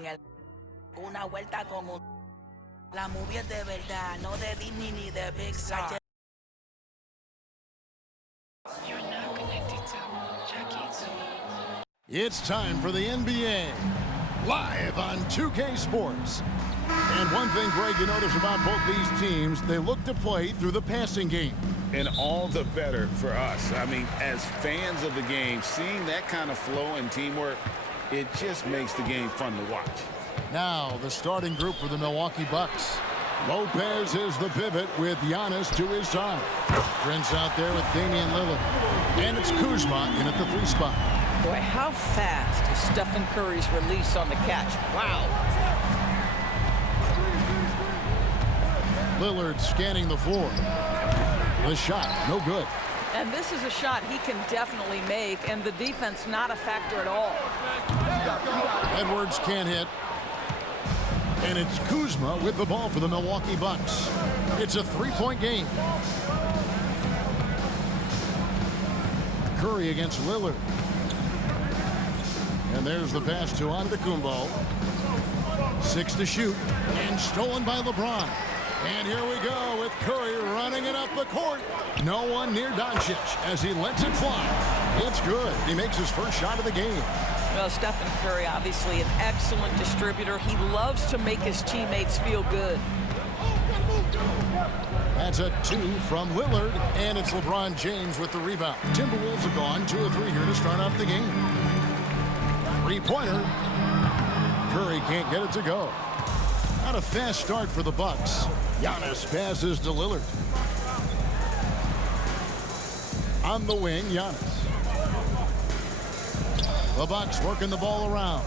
en el una vuelta con un la movie es de verdad, no de Disney ni de Pixar. You're now connected to Jackie Zulu. It's time for the NBA, live on 2K Sports. And one thing, Greg, you notice about both these teams, they look to play through the passing game. And all the better for us. I mean, as fans of the game, seeing that kind of flow and teamwork, it just makes the game fun to watch. Now, the starting group for the Milwaukee Bucks. Lopez is the pivot with Giannis to his side. Prince out there with Damian Lillard. And it's Kuzma in at the 3 spot. Boy, how fast is Stephen Curry's release on the catch. Wow. Lillard scanning the floor. The shot, no good. And this is a shot he can definitely make, and the defense not a factor at all. Edwards can't hit. And it's Kuzma with the ball for the Milwaukee Bucks. It's a 3-point game. Curry against Lillard. And there's the pass to Antetokounmpo. 6 to shoot. And stolen by LeBron. And here we go with Curry running it up the court. No one near Doncic as he lets it fly. It's good. He makes his first shot of the game. Well, Stephen Curry, obviously an excellent distributor. He loves to make his teammates feel good. That's a 2 from Lillard, and it's LeBron James with the rebound. Timberwolves have gone 2 of 3 here to start off the game. 3-pointer. Curry can't get it to go. Not a fast start for the Bucks. Giannis passes to Lillard. On the wing, Giannis. The Bucks working the ball around.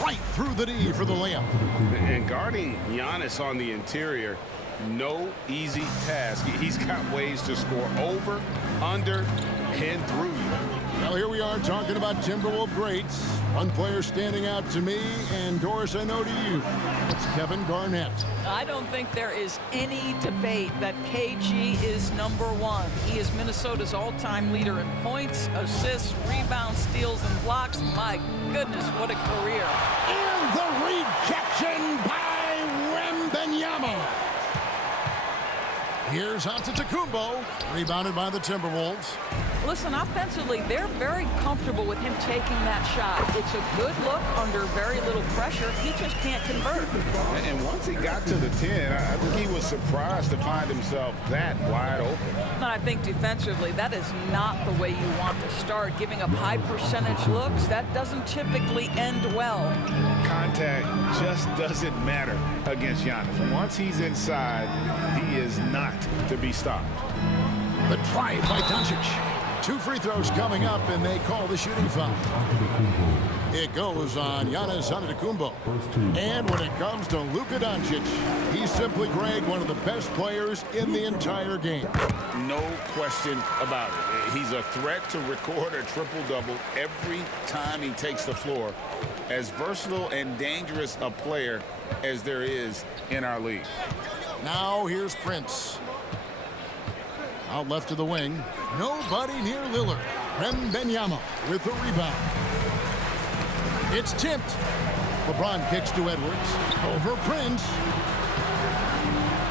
Right through the D for the layup. And guarding Giannis on the interior, no easy task. He's got ways to score over, under, and through you. Well, here we are talking about Timberwolves greats. One player standing out to me, and Doris, I know to you. It's Kevin Garnett. I don't think there is any debate that KG is #1. He is Minnesota's all-time leader in points, assists, rebounds, steals, and blocks. My goodness, what a career. And the rejection by Wembenyana. Here's Antetokounmpo, rebounded by the Timberwolves. Listen, offensively, they're very comfortable with him taking that shot. It's a good look under very little pressure. He just can't convert. And once he got to the 10, I think he was surprised to find himself that wide open. And I think defensively, that is not the way you want to start. Giving up high percentage looks, that doesn't typically end well. Contact just doesn't matter against Giannis. Once he's inside, he is not to be stopped. The drive by Doncic. 2 free throws coming up, and they call the shooting foul. It goes on Giannis Antetokounmpo. And when it comes to Luka Doncic, he's simply, Greg, one of the best players in the entire game. No question about it. He's a threat to record a triple-double every time he takes the floor. As versatile and dangerous a player as there is in our league. Now here's Prince. Out left to the wing. Nobody near Lillard. Wembenyana with the rebound. It's tipped. LeBron kicks to Edwards. Over Prince.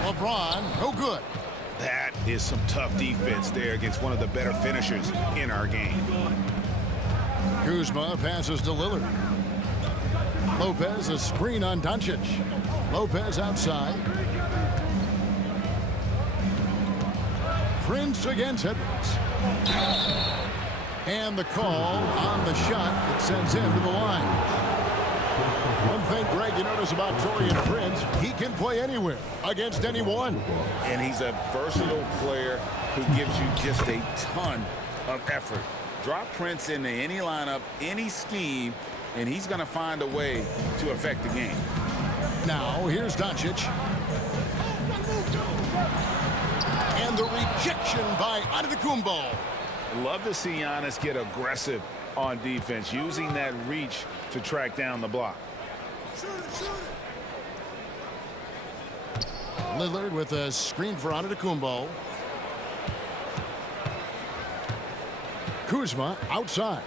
LeBron, no good. That is some tough defense there against one of the better finishers in our game. Kuzma passes to Lillard. Lopez, a screen on Doncic. Lopez outside. Prince against Edwards. And the call on the shot that sends him to the line. One thing, Greg, you notice about Taurean Prince, he can play anywhere against anyone. And he's a versatile player who gives you just a ton of effort. Drop Prince into any lineup, any scheme, and he's going to find a way to affect the game. Now, here's Doncic. And the rejection by Antetokounmpo. Love to see Giannis get aggressive on defense, using that reach to track down the block. Lillard with a screen for Antetokounmpo. Kuzma outside.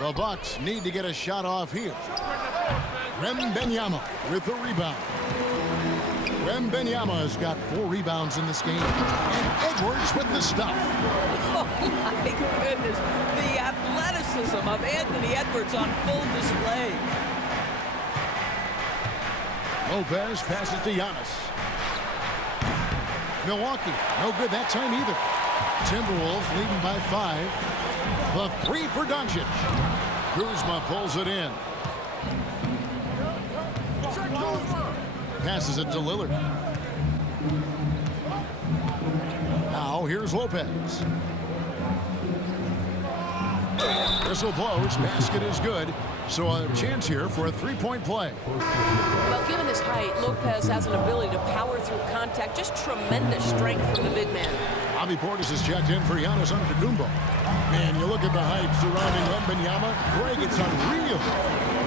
The Bucks need to get a shot off here. Wembenyana with the rebound. Wembenyama has got 4 rebounds in this game. And Edwards with the stuff. Oh, my goodness. The athleticism of Anthony Edwards on full display. Lopez passes to Giannis. Milwaukee, no good that time either. Timberwolves leading by 5. The 3 for Doncic. Kuzma pulls it in. Passes it to Lillard. Now here's Lopez. Whistle blows. Basket is good. So a chance here for a 3-point play. Well, given his height, Lopez has an ability to power through contact. Just tremendous strength from the big man. Bobby Portis is checked in for Giannis Antetokounmpo. Man, you look at the hype surrounding Wembenyama. Greg, it's unreal.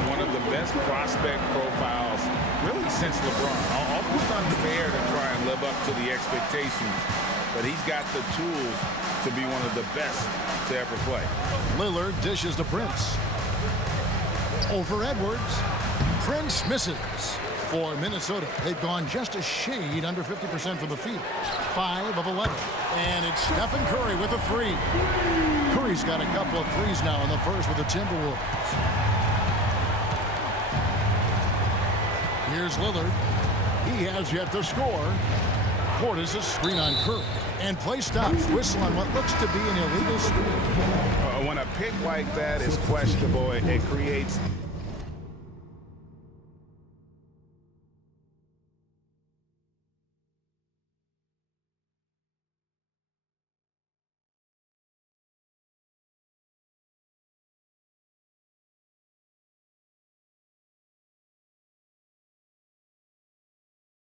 One of the best prospect profiles, really, since LeBron. Almost unfair to try and live up to the expectations, but he's got the tools to be one of the best to ever play. Lillard dishes to Prince. Over Edwards. Prince misses. For Minnesota, they've gone just a shade under 50% from the field. 5 of 11. And it's Stephen Curry with a 3. Curry's got a couple of threes now in the first with the Timberwolves. Here's Lillard. He has yet to score. Portis a screen on Curry. And play stops. Whistle on what looks to be an illegal screen. When a pick like that is questionable, it creates...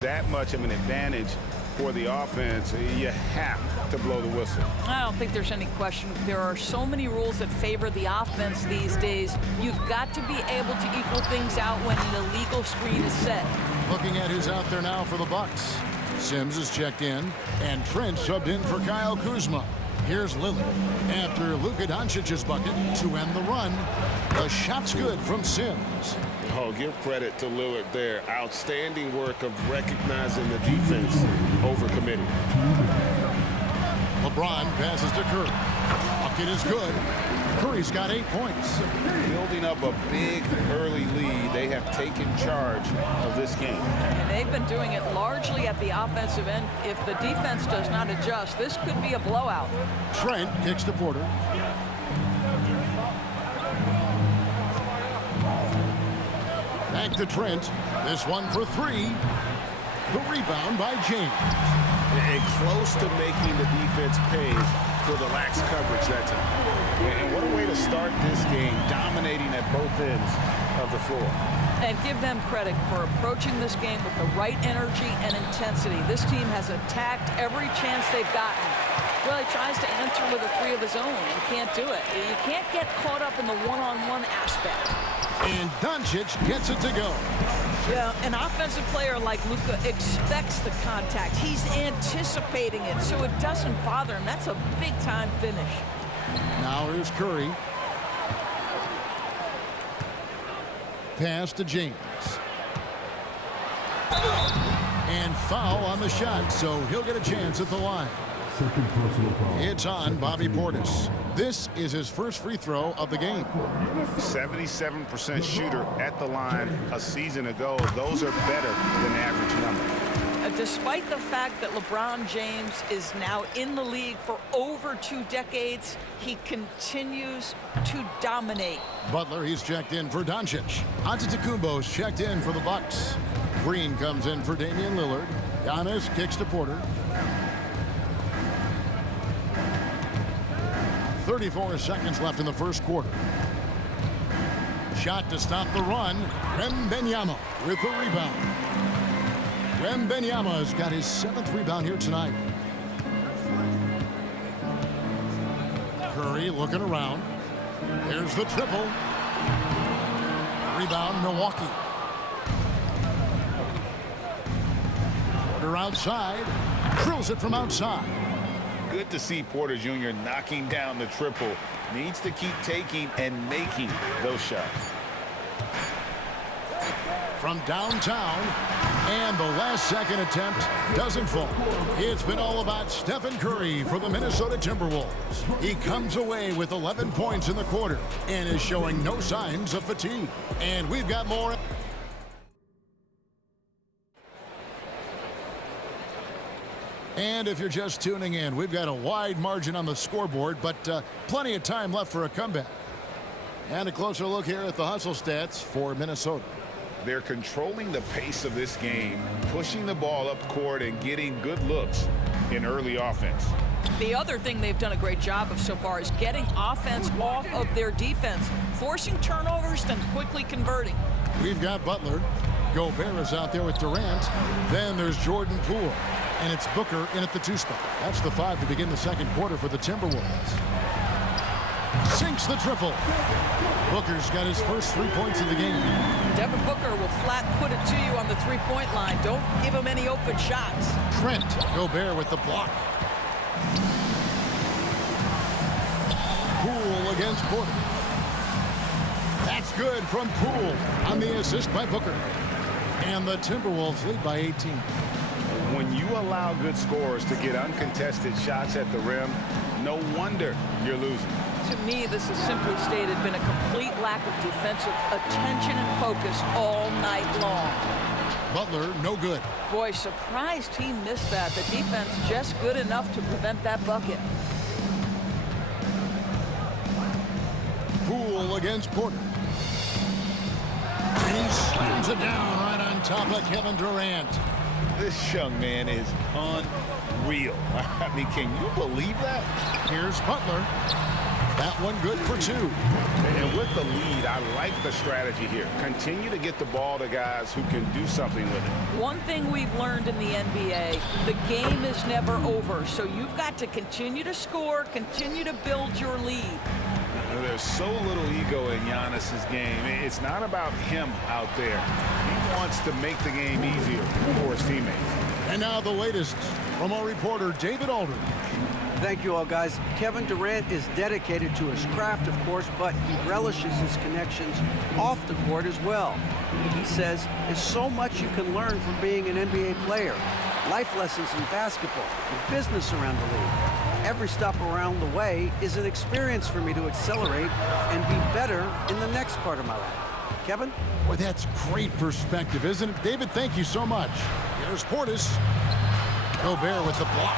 that much of an advantage for the offense, you have to blow the whistle. I don't think there's any question. There are so many rules that favor the offense these days. You've got to be able to equal things out when an illegal screen is set. Looking at who's out there now for the Bucks. Sims is checked in, and Trent subbed in for Kyle Kuzma. Here's Lillard after Luka Doncic's bucket to end the run. The shot's good from Sims. Oh, give credit to Lillard there. Outstanding work of recognizing the defense over committing. LeBron passes to Curry. Bucket is good. Curry's got 8 points. Building up a big early lead, they have taken charge of this game. And they've been doing it largely at the offensive end. If the defense does not adjust, this could be a blowout. Trent kicks to Porter. Back to Trent. This one for 3. The rebound by James. And close to making the defense pay for the lax coverage that time. And what a way to start this game, dominating at both ends of the floor. And give them credit for approaching this game with the right energy and intensity. This team has attacked every chance they've gotten. Well, he tries to answer with a 3 of his own and can't do it. You can't get caught up in the one-on-one aspect. And Doncic gets it to go. Yeah, an offensive player like Luka expects the contact. He's anticipating it, so it doesn't bother him. That's a big-time finish. Now here's Curry. Pass to James. And foul on the shot, so he'll get a chance at the line. It's on Bobby Portis. This is his first free throw of the game. 77% shooter at the line a season ago. Those are better than average numbers. Despite the fact that LeBron James is now in the league for over 2 decades, he continues to dominate. Buttler, he's checked in for Doncic. Antetokounmpo's checked in for the Bucks. Green comes in for Damian Lillard. Giannis kicks to Porter. 34 seconds left in the first quarter. Shot to stop the run. Wembenyama with the rebound. Wembenyama's got his 7th rebound here tonight. Curry looking around. There's the triple. Rebound, Milwaukee. Porter outside. Drills it from outside. good to see Porter Jr. knocking down the triple. Needs to keep taking and making those shots. From downtown, and the last-second attempt doesn't fall. It's been all about Stephen Curry for the Minnesota Timberwolves. He comes away with 11 points in the quarter and is showing no signs of fatigue. And we've got more. And if you're just tuning in, we've got a wide margin on the scoreboard, but plenty of time left for a comeback. And a closer look here at the hustle stats for Minnesota. They're controlling the pace of this game, pushing the ball up court and getting good looks in early offense. The other thing they've done a great job of so far is getting offense off of their defense, forcing turnovers, then quickly converting. We've got Buttler. Gobert is out there with Durant. Then there's Jordan Poole. And it's Booker in at the 2 spot. That's the 5 to begin the second quarter for the Timberwolves. Sinks the triple. Booker's got his first 3 points of the game. Devin Booker will flat put it to you on the 3-point line. Don't give him any open shots. Trent Gobert with the block. Poole against Porter. That's good from Poole on the assist by Booker. And the Timberwolves lead by 18. When you allow good scorers to get uncontested shots at the rim, no wonder you're losing. To me, this is simply stated been a complete lack of defensive attention and focus all night long. Butler, no good. Boy, surprised he missed that. The defense just good enough to prevent that bucket. Poole against Porter. He slams it down right on top of Kevin Durant. This young man is unreal. I mean, can you believe that? Here's Buttler. That one good for 2. And with the lead, I like the strategy here. Continue to get the ball to guys who can do something with it. One thing we've learned in the NBA, the game is never over. So you've got to continue to score, continue to build your lead. There's so little ego in Giannis's game. It's not about him out there. He wants to make the game easier for his teammates. And now the latest from our reporter, David Aldridge. Thank you all, guys. Kevin Durant is dedicated to his craft, of course, but he relishes his connections off the court as well. He says there's so much you can learn from being an NBA player. Life lessons in basketball, and business around the league. Every stop around the way is an experience for me to accelerate and be better in the next part of my life. Kevin? Boy, that's great perspective, isn't it? David, thank you so much. Here's Portis. Gobert with the block.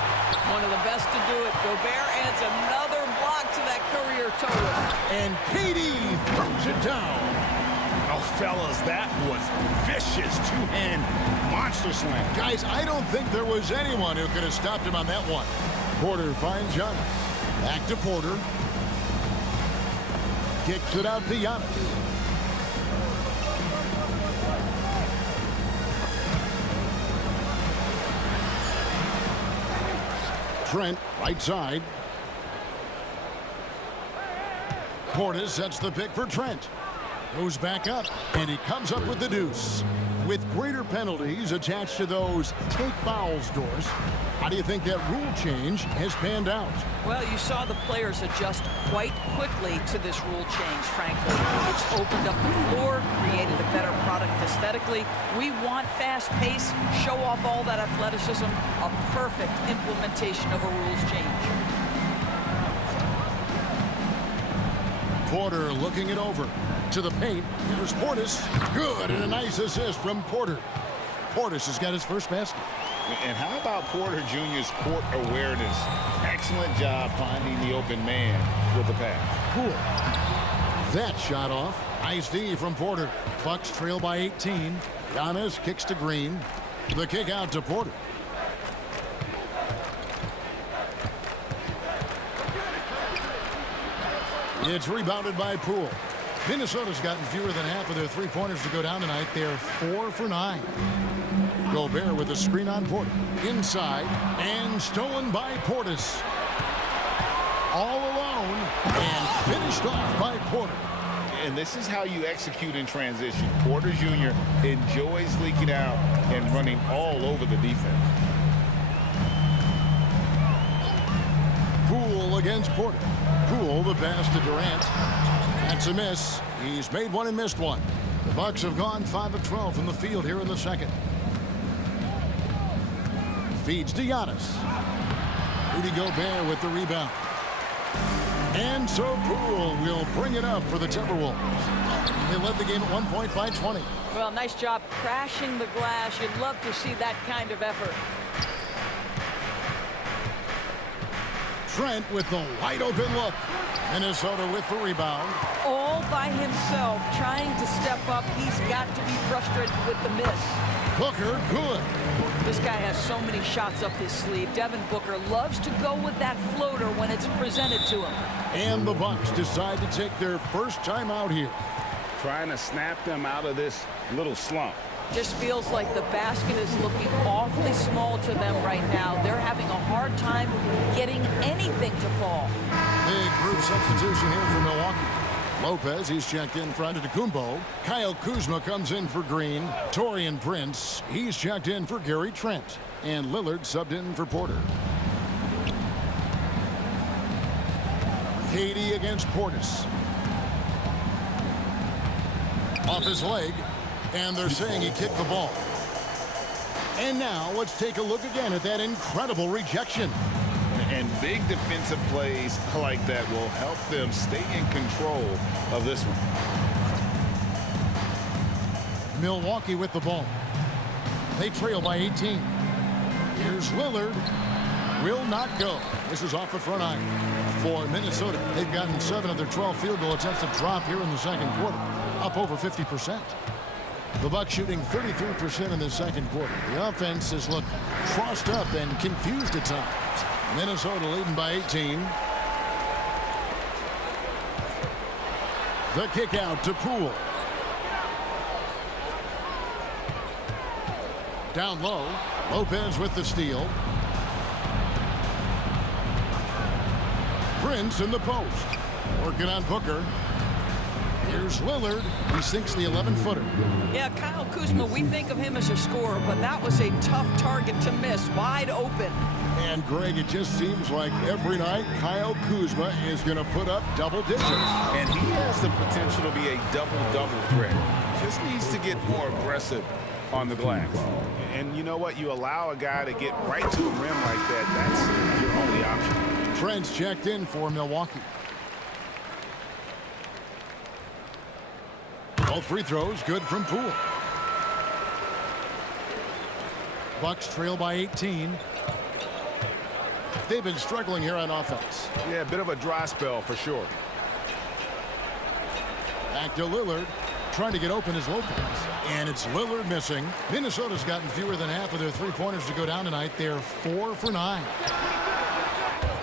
One of the best to do it. Gobert adds another block to that career total. And KD throws it down. Oh, fellas, that was vicious two-hand monster slam. Guys, I don't think there was anyone who could have stopped him on that one. Porter finds Giannis. Back to Porter. Kicks it out to Giannis. Trent, right side. Portis sets the pick for Trent. Goes back up, and he comes up with the deuce. With greater penalties attached to those take fouls, Doris, how do you think that rule change has panned out? Well, you saw the players adjust quite quickly to this rule change, frankly. It's opened up the floor, created a better product aesthetically. We want fast pace, show off all that athleticism, a perfect implementation of a rules change. Porter looking it over to the paint. Here's Portis. Good, and a nice assist from Porter. Portis has got his first basket. And how about Porter Jr.'s court awareness? Excellent job finding the open man with the pass. Cool. That shot off. Nice D from Porter. Bucks trail by 18. Giannis kicks to Green. The kick out to Porter. It's rebounded by Poole. Minnesota's gotten fewer than half of their three-pointers to go down tonight. They're 4 for 9. Gobert with a screen on Porter. Inside, and stolen by Portis. All alone, and finished off by Porter. And this is how you execute in transition. Porter Jr. enjoys leaking out and running all over the defense. against Porter. Poole, the pass to Durant. That's a miss. He's made one and missed one. The Bucks have gone 5 of 12 from the field here in the second. Feeds to Giannis. Rudy Gobert with the rebound. And so Poole will bring it up for the Timberwolves. They led the game at 1 point by 20. Well, nice job crashing the glass. You'd love to see that kind of effort. Trent with the wide open look. Minesota with the rebound. All by himself, trying to step up. He's got to be frustrated with the miss. Booker, good. This guy has so many shots up his sleeve. Devin Booker loves to go with that floater when it's presented to him. And the Bucks decide to take their first time out here. Trying to snap them out of this little slump. Just feels like the basket is looking awfully small to them right now. They're having a hard time getting anything to fall. Big group substitution here for Milwaukee. Lopez, he's checked in for Antetokounmpo. Kyle Kuzma comes in for Green. Taurean Prince, he's checked in for Gary Trent. And Lillard subbed in for Porter. KD against Portis. Off his leg. And they're saying he kicked the ball. And now let's take a look again at that incredible rejection. And big defensive plays like that will help them stay in control of this one. Milwaukee with the ball. They trail by 18. Here's Lillard. Will not go. This is off the front iron. For Minnesota, they've gotten 7 of their 12 field goal attempts to drop here in the second quarter. Up over 50%. The Bucks shooting 33% in the second quarter. The offense has looked crossed up and confused at times. Minnesota leading by 18. The kick out to Poole. Down low. Lopez with the steal. Prince in the post. Working on Booker. Here's Lillard. He sinks the 11-footer. Yeah, Kyle Kuzma, we think of him as a scorer, but that was a tough target to miss. Wide open. And, Greg, it just seems like every night Kyle Kuzma is going to put up double digits. And he has the potential to be a double-double threat. Just needs to get more aggressive on the glass. And you know what? You allow a guy to get right to the rim like that, that's your only option. Trent's checked in for Milwaukee. All free throws good from Poole. Bucks trail by 18. They've been struggling here on offense. Yeah, a bit of a dry spell for sure. Back to Lillard. Trying to get open is Lopez. And it's Lillard missing. Minnesota's gotten fewer than half of their three-pointers to go down tonight. They're 4 for 9.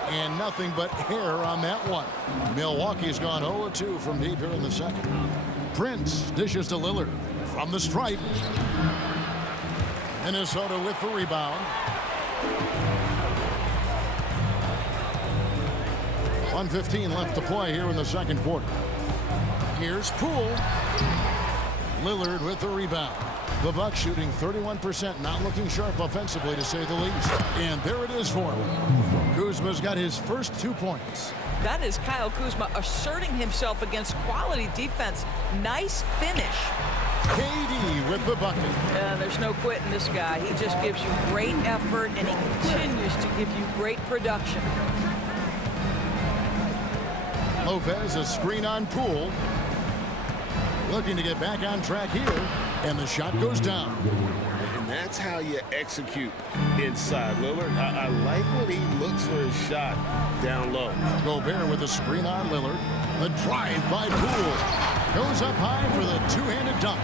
And nothing but hair on that one. Milwaukee's gone 0-2 from deep here in the second. Prince dishes to Lillard from the stripe. Minnesota with the rebound. 1:15 left to play here in the second quarter. Here's Poole. Lillard with the rebound. The Bucks shooting 31%, not looking sharp offensively to say the least. And there it is for him. Kuzma's got his first 2 points. That is Kyle Kuzma asserting himself against quality defense. Nice finish. KD with the bucket. There's no quitting this guy. He just gives you great effort, and he continues to give you great production. Lopez, a screen on Poole. Looking to get back on track here, and the shot goes down. And that's how you execute inside. Lillard, I like when he looks for his shot down low. Gobert with a screen on Lillard. The drive by Poole. Goes up high for the two-handed dunk.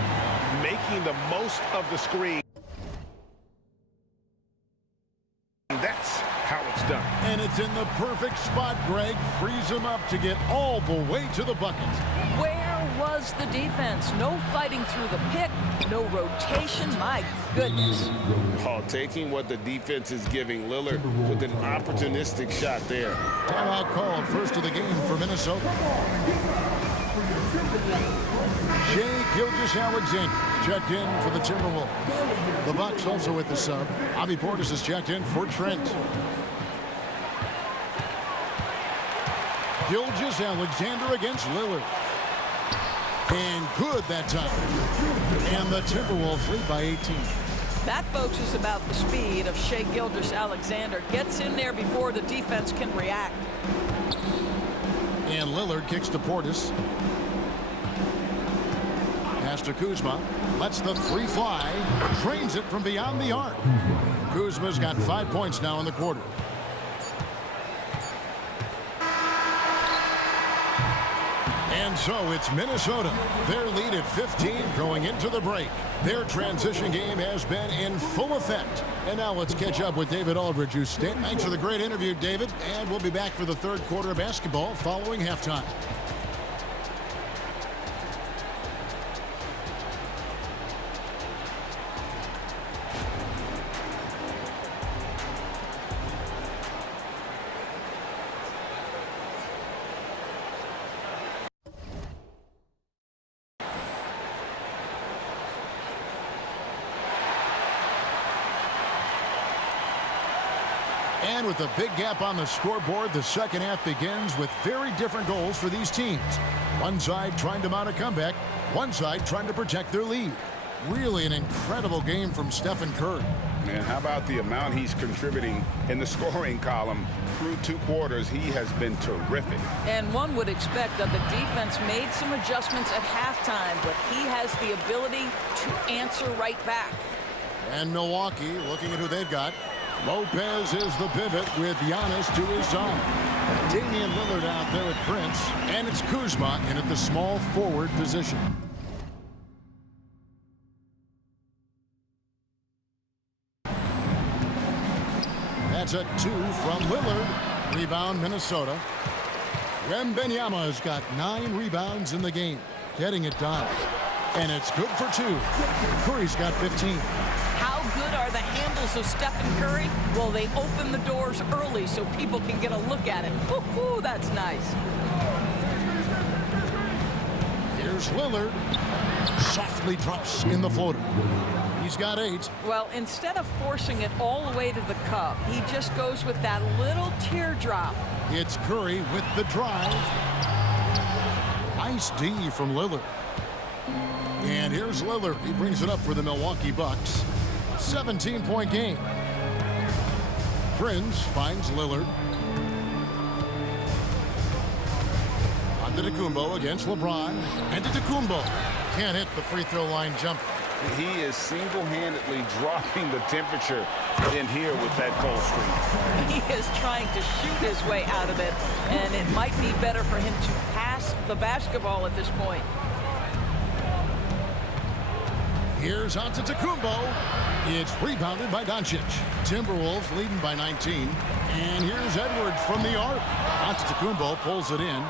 Making the most of the screen. That's how it's done. And it's in the perfect spot, Greg. Frees him up to get all the way to the bucket. Where was the defense? No fighting through the pick, no rotation. My goodness. Oh, taking what the defense is giving Lillard with an opportunistic shot there. Timeout called, first of the game for Minnesota. Shai Gilgeous-Alexander checked in for the Timberwolves. The Bucks also with the sub. Bobby Portis is checked in for Trent. Gilgeous-Alexander against Lillard. And good that time. And the Timberwolves lead by 18. That, folks, is about the speed of Shai Gilgeous-Alexander. Gets in there before the defense can react. And Lillard kicks to Portis. Pass to Kuzma. Lets the three fly. Drains it from beyond the arc. Kuzma's got 5 points now in the quarter. And so it's Minnesota. Their lead at 15 going into the break. Their transition game has been in full effect. And now let's catch up with David Aldridge, who's staying. Thanks for the great interview, David. And we'll be back for the third quarter of basketball following halftime. And with a big gap on the scoreboard, the second half begins with very different goals for these teams. One side trying to mount a comeback, one side trying to protect their lead. Really an incredible game from Stephen Curry. Man, how about the amount he's contributing in the scoring column? Through 2 quarters, he has been terrific. And one would expect that the defense made some adjustments at halftime, but he has the ability to answer right back. And Milwaukee looking at who they've got. Lopez is the pivot with Giannis to his side. Damian Lillard out there at Prince. And it's Kuzma in at the small forward position. That's a 2 from Lillard. Rebound Minnesota. Wembenyama has got 9 rebounds in the game. Getting it done. And it's good for 2. Curry's got 15. How good are the handles of Stephen Curry? Well, they open the doors early so people can get a look at it. Woo-hoo, that's nice. Here's Lillard. Softly drops in the floater. He's got 8. Well, instead of forcing it all the way to the cup, he just goes with that little teardrop. It's Curry with the drive. Nice D from Lillard. And here's Lillard. He brings it up for the Milwaukee Bucks. 17-point game. Prince finds Lillard. Antetokounmpo against LeBron. Antetokounmpo can't hit the free throw line jumper. He is single-handedly dropping the temperature in here with that cold streak. He is trying to shoot his way out of it, and it might be better for him to pass the basketball at this point. Here's Antetokounmpo. It's rebounded by Doncic. Timberwolves leading by 19. And here's Edwards from the arc. Antetokounmpo pulls it in.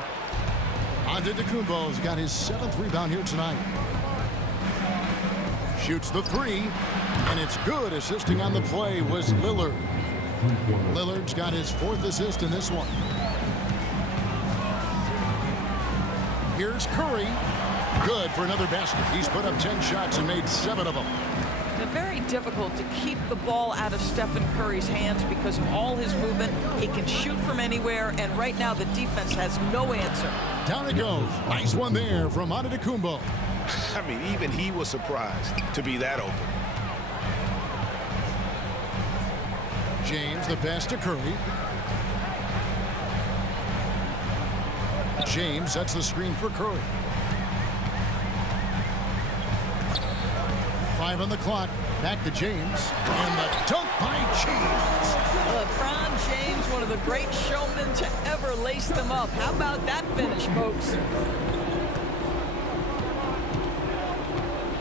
Antetokounmpo's got his 7th rebound here tonight. Shoots the 3. And it's good. Assisting on the play was Lillard. Lillard's got his 4th assist in this one. Here's Curry. Good for another basket. He's put up 10 shots and made 7 of them. It's very difficult to keep the ball out of Stephen Curry's hands because of all his movement. He can shoot from anywhere, and right now the defense has no answer. Down it goes. Nice one there from Antetokounmpo. I mean, even he was surprised to be that open. James, the pass to Curry. James sets the screen for Curry. 5 on the clock. Back to James. And the dunk by James. LeBron James, one of the great showmen to ever lace them up. How about that finish, folks?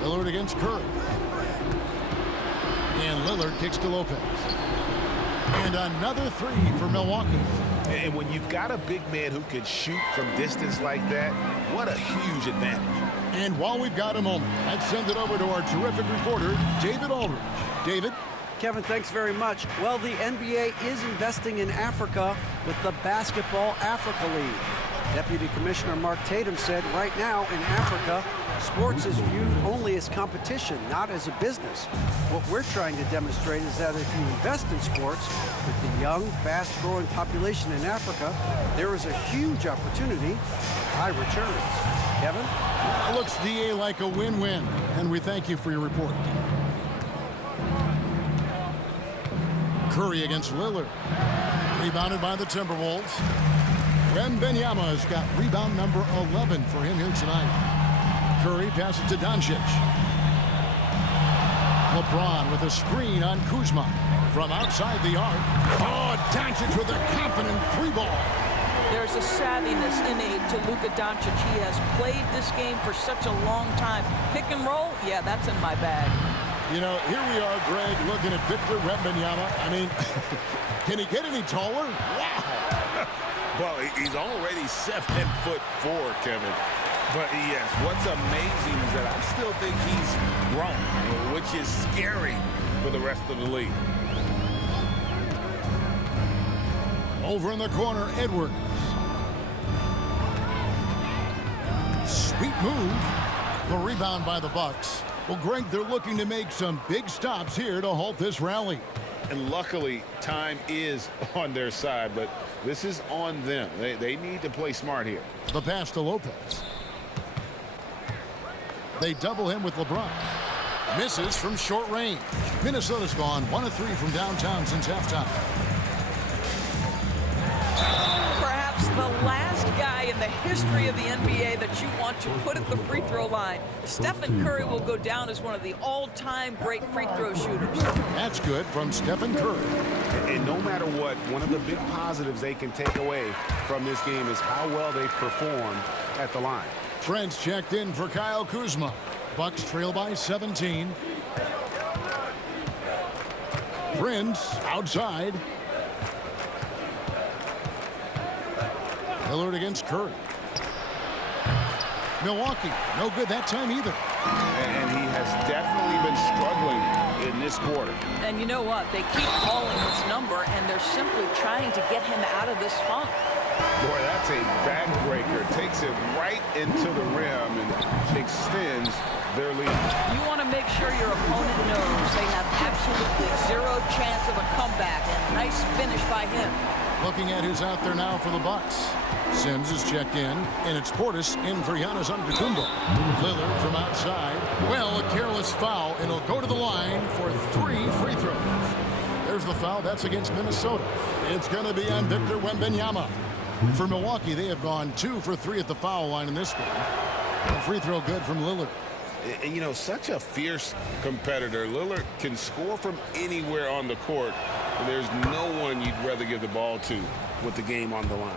Lillard against Curry. And Lillard kicks to Lopez. And another 3 for Milwaukee. And when you've got a big man who can shoot from distance like that, what a huge advantage. And while we've got a moment, let's send it over to our terrific reporter, David Aldridge. David? Kevin, thanks very much. Well, the NBA is investing in Africa with the Basketball Africa League. Deputy Commissioner Mark Tatum said right now in Africa, sports is viewed only as competition, not as a business. What we're trying to demonstrate is that if you invest in sports, with the young, fast-growing population in Africa, there is a huge opportunity for high returns. Kevin? It looks, DA, like a win-win, and we thank you for your report. Curry against Lillard. Rebounded by the Timberwolves. Wembenyama has got rebound number 11 for him here tonight. Curry passes to Doncic. LeBron with a screen on Kuzma from outside the arc. Oh, Doncic with a confident three ball. There's a savviness innate to Luka Doncic. He has played this game for such a long time. Pick and roll, yeah, that's in my bag. You know, here we are, Greg, looking at Victor Wembanyama. I mean, can he get any taller? Wow. Well, he's already 7'4", Kevin. But yes, what's amazing is that I still think he's grown, which is scary for the rest of the league. Over in the corner, Edwards. Sweet move. The rebound by the Bucks. Well, Greg, they're looking to make some big stops here to halt this rally. And luckily, time is on their side, but this is on them. They need to play smart here. The pass to Lopez. They double him with LeBron. Misses from short range. Minnesota's gone 1 of 3 from downtown since halftime. Perhaps the last guy in the history of the NBA that you want to put at the free throw line. Stephen Curry will go down as one of the all-time great free throw shooters. That's good from Stephen Curry. And no matter what, one of the big positives they can take away from this game is how well they perform at the line. Trent's checked in for Kyle Kuzma. Bucks trail by 17. Prince outside. Lillard against Curry. Milwaukee, no good that time either. And he has definitely been struggling in this quarter. And you know what? They keep calling his number, and they're simply trying to get him out of this funk. Boy, that's a backbreaker. Takes it right into the rim and extends their lead. You want to make sure your opponent knows they have absolutely zero chance of a comeback. And nice finish by him. Looking at who's out there now for the Bucks. Sims is checked in, and it's Portis in for Giannis Antetokounmpo. Lillard from outside. Well, a careless foul, and he'll go to the line for 3 free throws. There's the foul. That's against Minnesota. It's going to be on Victor Wembanyama. For Milwaukee, they have gone 2 for 3 at the foul line in this game. A free throw good from Lillard. And, you know, such a fierce competitor. Lillard can score from anywhere on the court. And there's no one you'd rather give the ball to with the game on the line.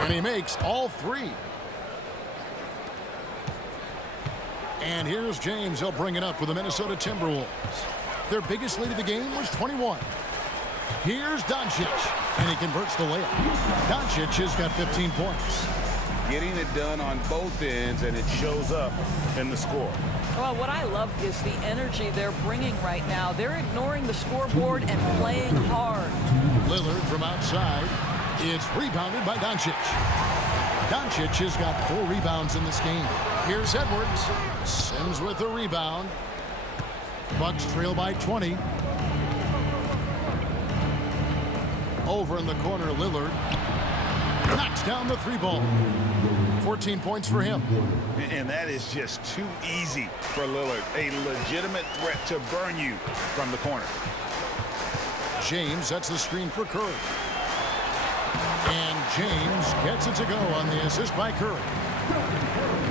And he makes all 3. And here's James. He'll bring it up for the Minnesota Timberwolves. Their biggest lead of the game was 21. Here's Doncic, and he converts the layup. Doncic has got 15 points. Getting it done on both ends, and it shows up in the score. Well, what I love is the energy they're bringing right now. They're ignoring the scoreboard and playing hard. Lillard from outside. It's rebounded by Doncic. Doncic has got 4 rebounds in this game. Here's Edwards. Sims with the rebound. Bucks trail by 20. Over in the corner, Lillard knocks down the 3 ball. 14 points for him. And that is just too easy for Lillard. A legitimate threat to burn you from the corner. James sets the screen for Curry. And James gets it to go on the assist by Curry.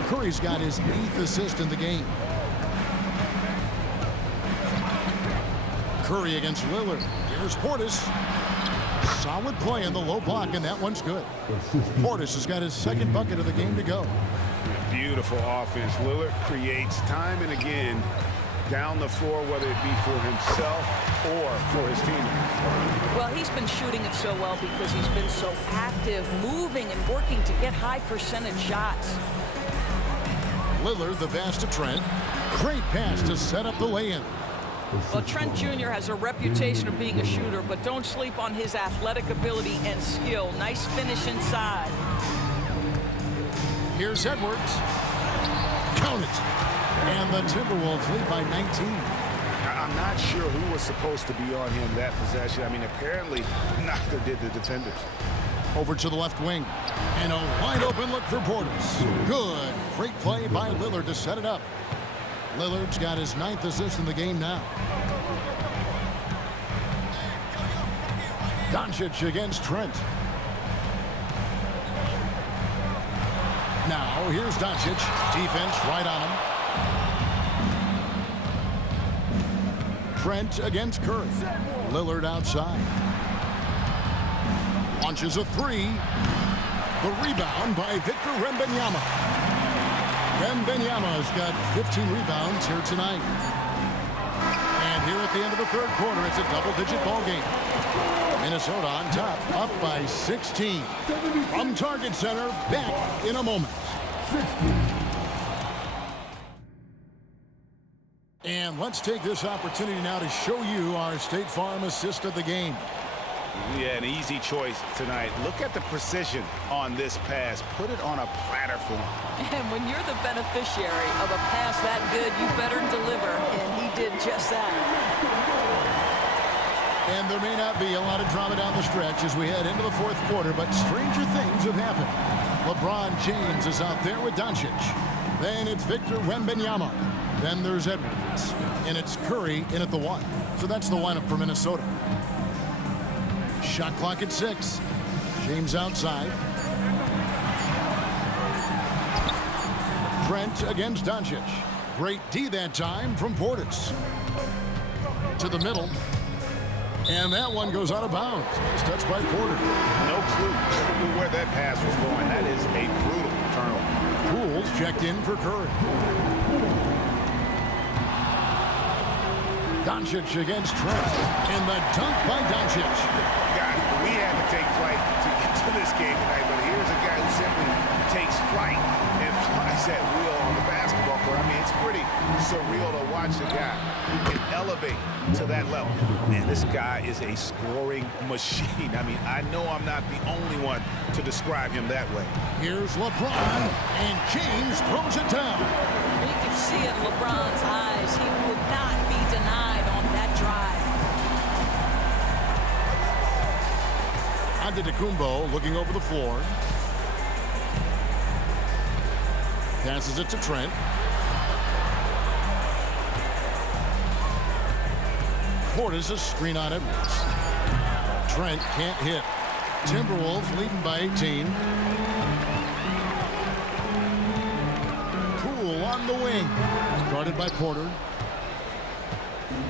Curry's got his 8th assist in the game. Curry against Lillard. Here's Portis. Solid play in the low block, and that one's good. Portis has got his 2nd bucket of the game to go. Beautiful offense. Lillard creates time and again down the floor, whether it be for himself or for his teammates. Well, he's been shooting it so well because he's been so active, moving and working to get high percentage shots. Lillard, the pass to Trent. Great pass to set up the lay-in. Well, Trent Jr. has a reputation of being a shooter, but don't sleep on his athletic ability and skill. Nice finish inside. Here's Edwards. Count it. And the Timberwolves lead by 19. I'm not sure who was supposed to be on him that possession. I mean, apparently neither did the defenders. Over to the left wing. And a wide open look for Portis. Good. Great play by Lillard to set it up. Lillard's got his 9th assist in the game now. Doncic against Trent. Now, here's Doncic. Defense right on him. Trent against Curry. Lillard outside. Launches a three. The rebound by Victor Wembenyama. Wembenyama's got 15 rebounds here tonight. And here at the end of the third quarter, it's a double-digit ball game. Minnesota on top, up by 16. From Target Center, back in a moment. And let's take this opportunity now to show you our State Farm assist of the game. Yeah, an easy choice tonight. Look at the precision on this pass. Put it on a platter for him. And when you're the beneficiary of a pass that good, you better deliver, and he did just that. And there may not be a lot of drama down the stretch as we head into the fourth quarter, but stranger things have happened. LeBron James is out there with Doncic. Then it's Victor Wembanyama. Then there's Edwards. And it's Curry in at the 1. So that's the lineup for Minnesota. Shot clock at 6. James outside. Trent against Doncic. Great D that time from Portis. To the middle. And that one goes out of bounds. Nice touch by Porter. No clue where that pass was going. That is a brutal turnover. Poole's checked in for Curry. Doncic against Trent. And the dunk by Doncic. Guys, we had to take flight to get to this game tonight, but here's a guy who simply takes flight and flies that wheel on the basketball court. I mean, it's pretty surreal to watch a guy who can elevate to that level. Man, this guy is a scoring machine. I mean, I know I'm not the only one to describe him that way. Here's LeBron, and James throws it down. You can see it in LeBron's eyes. He would not be denied on that drive. Antetokounmpo looking over the floor. Passes it to Trent. Portis a screen on Edwards. Trent can't hit. Timberwolves leading by 18. Poole on the wing. Guarded by Porter.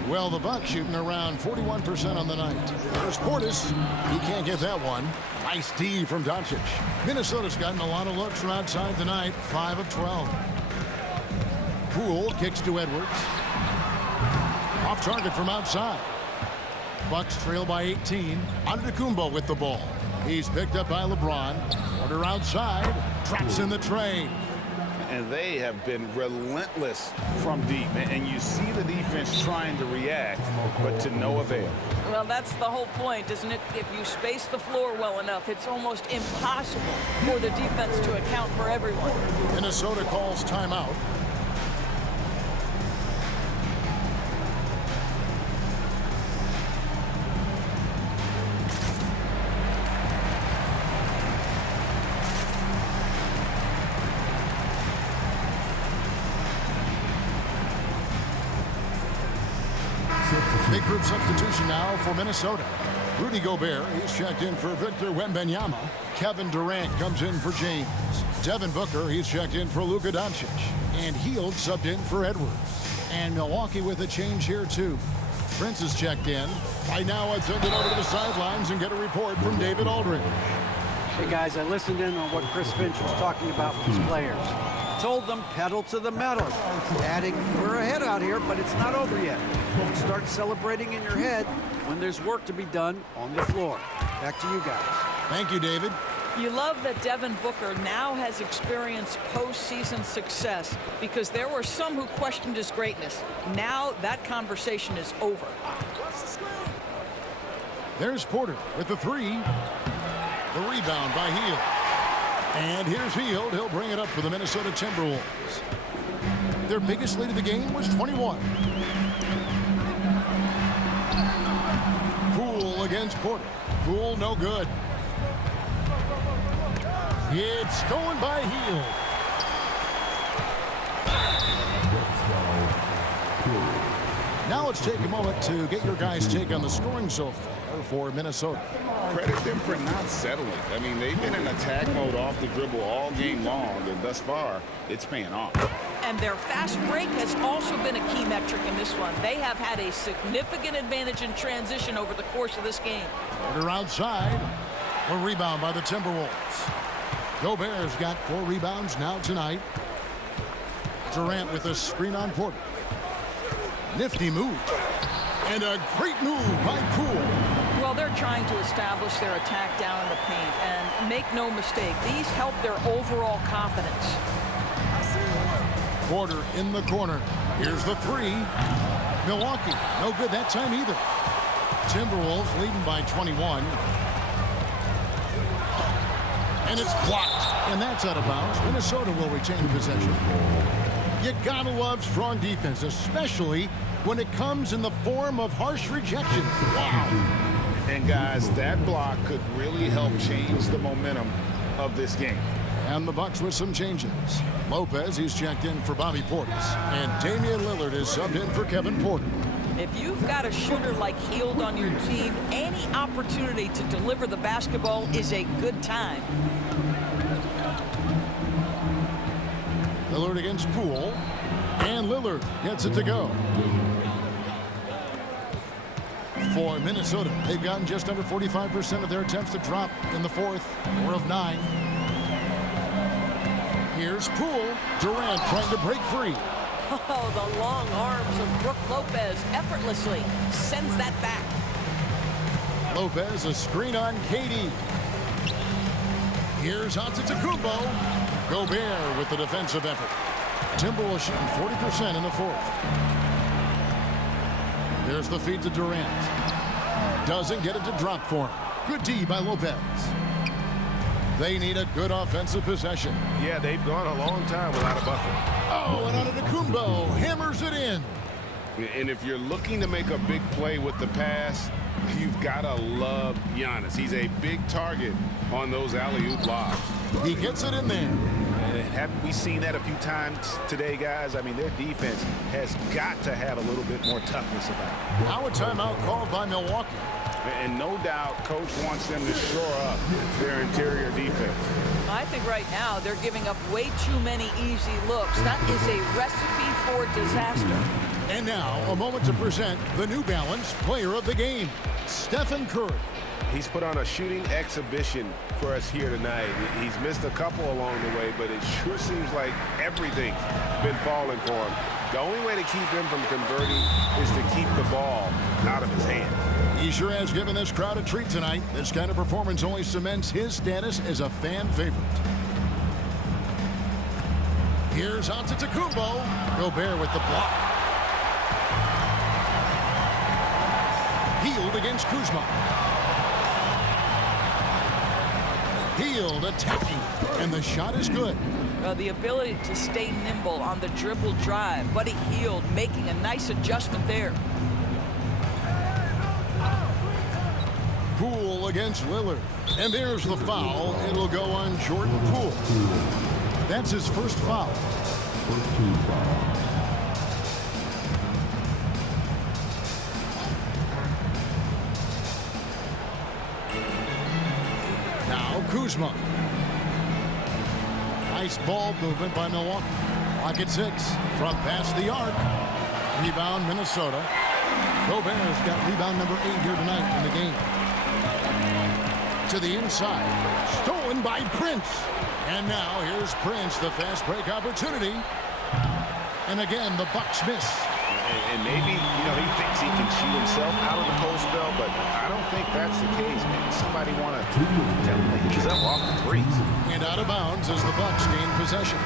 Well, the Bucks shooting around 41% on the night. There's Portis. He can't get that one. Nice D from Doncic. Minnesota's gotten a lot of looks from outside tonight. 5 of 12. Poole kicks to Edwards. Off target from outside. Bucks trail by 18. Antetokounmpo with the ball. He's picked up by LeBron. Porter outside. Traps in the tray. And they have been relentless from deep. And you see the defense trying to react, but to no avail. Well, that's the whole point, isn't it? If you space the floor well enough, it's almost impossible for the defense to account for everyone. Minnesota calls timeout. Big group substitution now for Minnesota. Rudy Gobert, he's checked in for Victor Wembanyama. Kevin Durant comes in for James. Devin Booker, he's checked in for Luka Doncic. And Heild subbed in for Edwards. And Milwaukee with a change here too. Prince is checked in. Right now, I'd send it over to the sidelines and get a report from David Aldridge. Hey guys, I listened in on what Chris Finch was talking about with his players. Told them pedal to the metal. Adding, we're ahead out here, but it's not over yet. Start celebrating in your head when there's work to be done on the floor. Back to you guys. Thank you, David. You love that Devin Booker now has experienced postseason success because there were some who questioned his greatness. Now that conversation is over. There's Porter with the three. The rebound by Heild. And here's Heild. He'll bring it up for the Minnesota Timberwolves. Their biggest lead of the game was 21. Poole against Porter. Poole no good. It's stolen by Heild. Now let's take a moment to get your guys' take on the scoring so far for Minnesota. Credit them for not settling. I mean, they've been in attack mode off the dribble all game long, and thus far, it's paying off. And their fast break has also been a key metric in this one. They have had a significant advantage in transition over the course of this game. Porter outside. A rebound by the Timberwolves. Gobert's got 4 rebounds now tonight. Durant with a screen on Porter. Nifty move. And a great move by Poole. Well, they're trying to establish their attack down in the paint. And make no mistake, these help their overall confidence. Porter in the corner. Here's the three. Milwaukee, no good that time either. Timberwolves leading by 21. And it's blocked. And that's out of bounds. Minnesota will retain possession. You gotta love strong defense, especially when it comes in the form of harsh rejections. Wow. And guys, that block could really help change the momentum of this game. And the Bucks with some changes. Lopez, he's checked in for Bobby Portis. And Damian Lillard is subbed in for Kevin Porter. If you've got a shooter like Heild on your team, any opportunity to deliver the basketball is a good time. Lillard against Poole. And Lillard gets it to go. For Minnesota, they've gotten just under 45% of their attempts to drop in the fourth. 4 of 9. Here's Poole. Durant trying to break free. Oh, the long arms of Brook Lopez effortlessly sends that back. Lopez, a screen on KD. Here's Antetokounmpo. Gobert with the defensive effort. Timberwolves shooting 40% in the fourth. There's the feed to Durant. Doesn't get it to drop for him. Good D by Lopez. They need a good offensive possession. Yeah, they've gone a long time without a Buttler. Oh, and Antetokounmpo hammers it in. And if you're looking to make a big play with the pass, you've got to love Giannis. He's a big target on those alley-oop lobs. He gets it in there. And haven't we seen that a few times today, guys? I mean, their defense has got to have a little bit more toughness about it. Now a timeout called by Milwaukee. And no doubt, Coach wants them to shore up their interior defense. I think right now they're giving up way too many easy looks. That is a recipe for disaster. And now a moment to present the New Balance Player of the Game, Stephen Curry. He's put on a shooting exhibition for us here tonight. He's missed a couple along the way, but it sure seems like everything's been falling for him. The only way to keep him from converting is to keep the ball out of his hand. He sure has given this crowd a treat tonight. This kind of performance only cements his status as a fan favorite. Here's Antetokounmpo. Gobert with the block. Heild against Kuzma. Heild attacking, and the shot is good. The ability to stay nimble on the dribble drive. Buddy Heild making a nice adjustment there. Poole against Lillard. And there's the foul. It'll go on Jordan Poole. That's his first foul. Now Kuzma. Nice ball movement by Milwaukee. Lock at 6. Front past the arc. Rebound Minnesota. Gobert's got rebound number 8 here tonight in the game. To the inside. Stolen by Prince. And now here's Prince, the fast break opportunity. And again, the Bucks miss. And maybe, he thinks he can shoot himself out of the cold spell, but I don't think that's the case. Maybe somebody want to tell him to ease up off the threes. And out of bounds as the Bucks gain possession.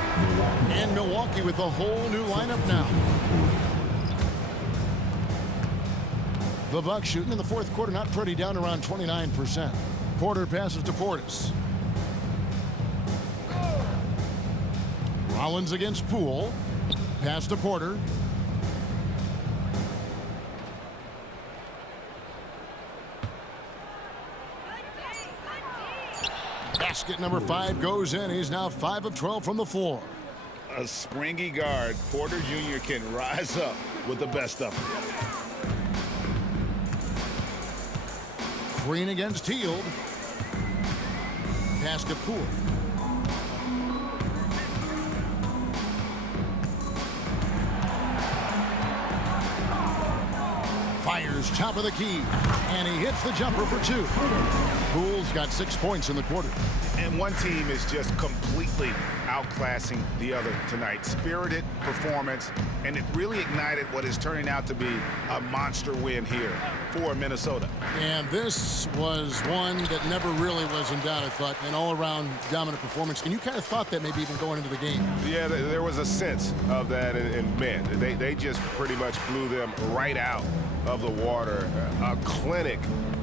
And Milwaukee with a whole new lineup now. The Bucks shooting in the fourth quarter, not pretty, down around 29%. Porter passes to Portis. Rollins against Poole. Pass to Porter. Basket number 5 goes in. He's now 5 of 12 from the floor. A springy guard, Porter Jr. can rise up with the best of them. Green against Heild. Pass to Poole. Fires top of the key, and he hits the jumper for 2. Poole's got 6 points in the quarter. And one team is just completely outclassing the other tonight. Spirited performance, and it really ignited what is turning out to be a monster win here for Minnesota. And this was one that never really was in doubt, I thought, an all-around dominant performance. And you kind of thought that maybe even going into the game. Yeah, there was a sense of that, and man, they just pretty much blew them right out of the water. A clinic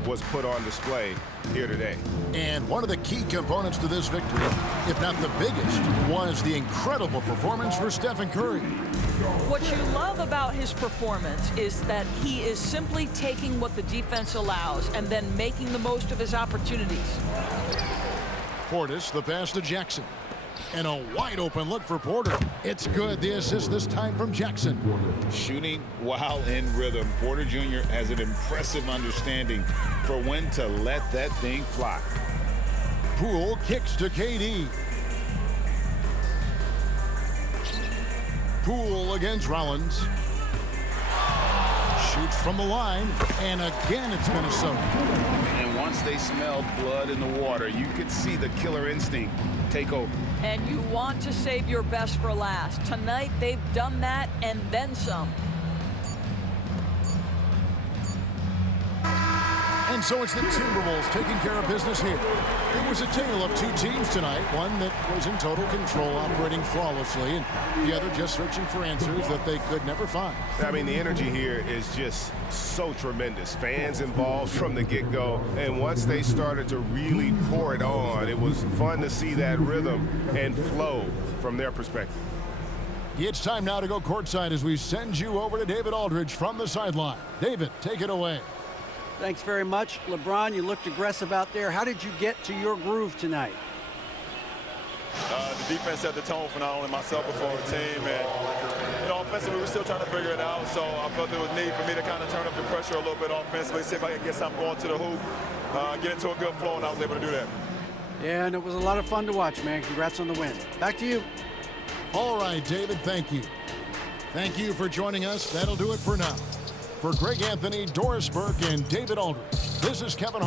was put on display here today. And one of the key components to this victory, if not the biggest, was the incredible performance for Stephen Curry. What you love about his performance is that he is simply taking what the defense allows and then making the most of his opportunities. Portis, the pass to Jackson. And a wide open look for Porter. It's good. The assist this time from Jackson. Shooting while in rhythm. Porter Jr. has an impressive understanding for when to let that thing fly. Poole kicks to KD. Poole against Rollins. Shoots from the line, and again it's Minnesota. And once they smelled blood in the water, you could see the killer instinct take over. And you want to save your best for last. Tonight they've done that and then some. And so it's the Timberwolves taking care of business here. It was a tale of 2 teams tonight, one that was in total control, operating flawlessly, and the other just searching for answers that they could never find. I mean, the energy here is just so tremendous. Fans involved from the get-go, and once they started to really pour it on, it was fun to see that rhythm and flow from their perspective. It's time now to go courtside as we send you over to David Aldridge from the sideline. David, take it away. Thanks very much. LeBron, you looked aggressive out there. How did you get to your groove tonight? The defense set the tone for not only myself but for the team. And, offensively, we're still trying to figure it out. So I felt there was need for me to kind of turn up the pressure a little bit offensively, see if I can get something going to the hoop, get into a good flow, and I was able to do that. Yeah, and it was a lot of fun to watch, man. Congrats on the win. Back to you. All right, David, thank you. Thank you for joining us. That'll do it for now. For Greg Anthony, Doris Burke, and David Aldridge, this is Kevin Hart.